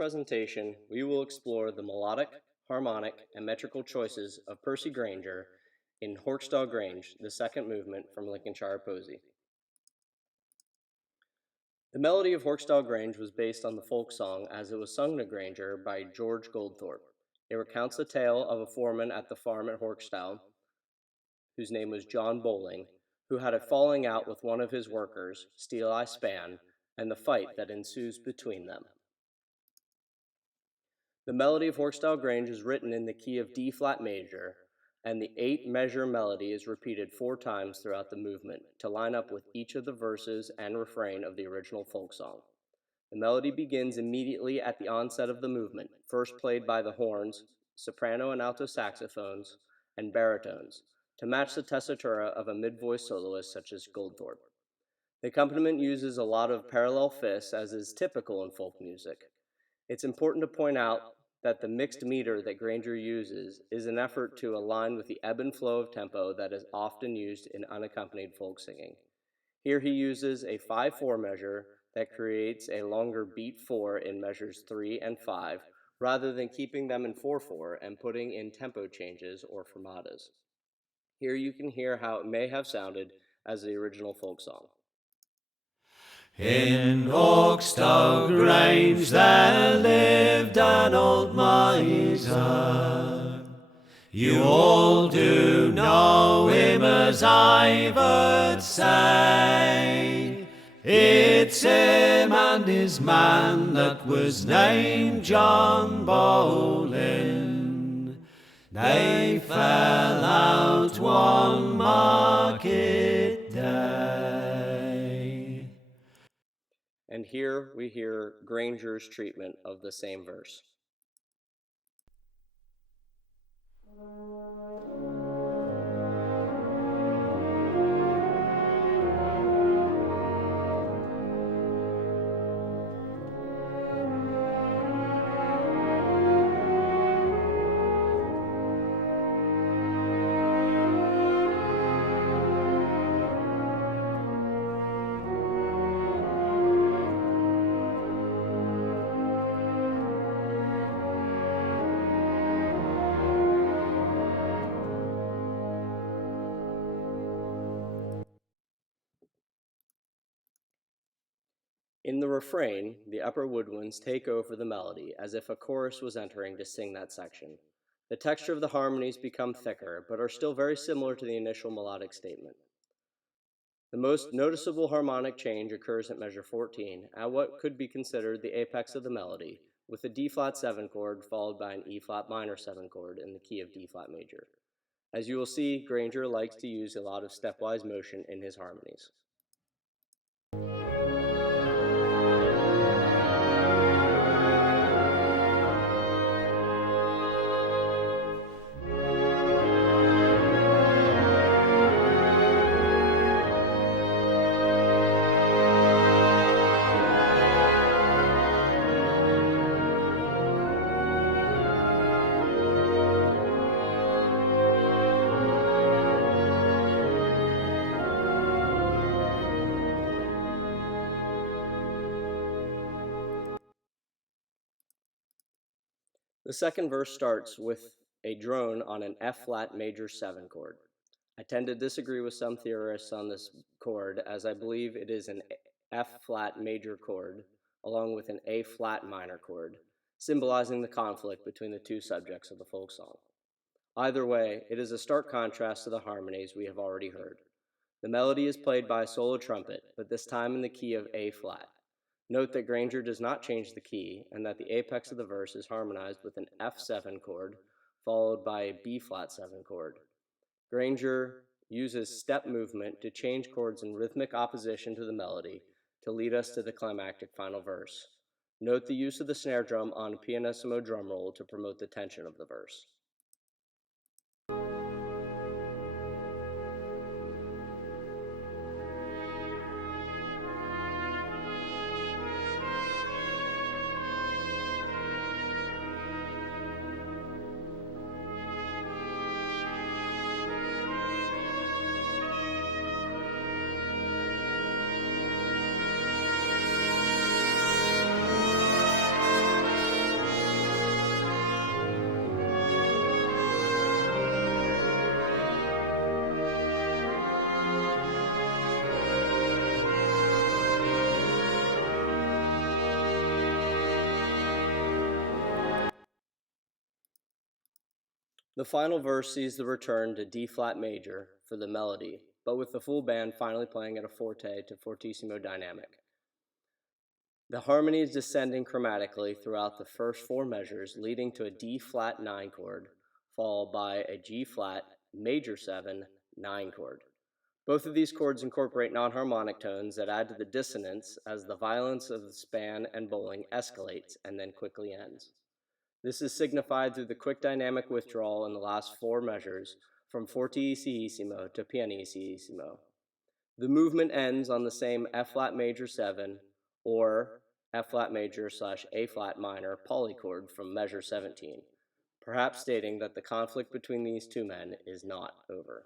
presentation, we will explore the melodic, harmonic, and metrical choices of Percy Grainger in Horkstall Grange, the second movement from Lincolnshire Posy. The melody of Horkstall Grange was based on the folk song as it was sung to Grainger by George Goldthorpe. It recounts the tale of a foreman at the farm at Horkstall, whose name was John Bowling, who had a falling out with one of his workers, Steel Eye Span, and the fight that ensues between them. The melody of Horkstall Grange is written in the key of D flat major, and the 8-measure melody is repeated 4 times throughout the movement to line up with each of the verses and refrain of the original folk song. The melody begins immediately at the onset of the movement, first played by the horns, soprano and alto saxophones, and baritones, to match the tessitura of a mid-voice soloist such as Goldthorpe. The accompaniment uses a lot of parallel fifths, as is typical in folk music. It's important to point out that the mixed meter that Grainger uses is an effort to align with the ebb and flow of tempo that is often used in unaccompanied folk singing. Here he uses a 5/4 measure that creates a longer beat 4 in measures 3 and 5, rather than keeping them in 4/4 and putting in tempo changes or fermatas. Here you can hear how it may have sounded as the original folk song. In Horkstall Grange there lived an old miser. You all do know him, as I would say. It's him and his man that was named John Bowling. They fell out one market day. And here we hear Grainger's treatment of the same verse. In the refrain, the upper woodwinds take over the melody as if a chorus was entering to sing that section. The texture of the harmonies become thicker, but are still very similar to the initial melodic statement. The most noticeable harmonic change occurs at measure 14, at what could be considered the apex of the melody, with a D-flat 7 chord followed by an E-flat minor 7 chord in the key of D-flat major. As you will see, Grainger likes to use a lot of stepwise motion in his harmonies. The second verse starts with a drone on an F-flat major 7 chord. I tend to disagree with some theorists on this chord, as I believe it is an F-flat major chord, along with an A-flat minor chord, symbolizing the conflict between the two subjects of the folk song. Either way, it is a stark contrast to the harmonies we have already heard. The melody is played by a solo trumpet, but this time in the key of A-flat. Note that Grainger does not change the key, and that the apex of the verse is harmonized with an F7 chord, followed by a B-flat 7 chord. Grainger uses step movement to change chords in rhythmic opposition to the melody to lead us to the climactic final verse. Note the use of the snare drum on a pianissimo drum roll to promote the tension of the verse. The final verse sees the return to D flat major for the melody, but with the full band finally playing at a forte to fortissimo dynamic. The harmony is descending chromatically throughout the first four measures, leading to a D flat 9 chord, followed by a G flat major 7 9 chord. Both of these chords incorporate non-harmonic tones that add to the dissonance as the violence of the span and bowling escalates and then quickly ends. This is signified through the quick dynamic withdrawal in the last four measures from fortissimo to pianissimo. The movement ends on the same F flat major 7 or F flat major / A flat minor polychord from measure 17, perhaps stating that the conflict between these two men is not over.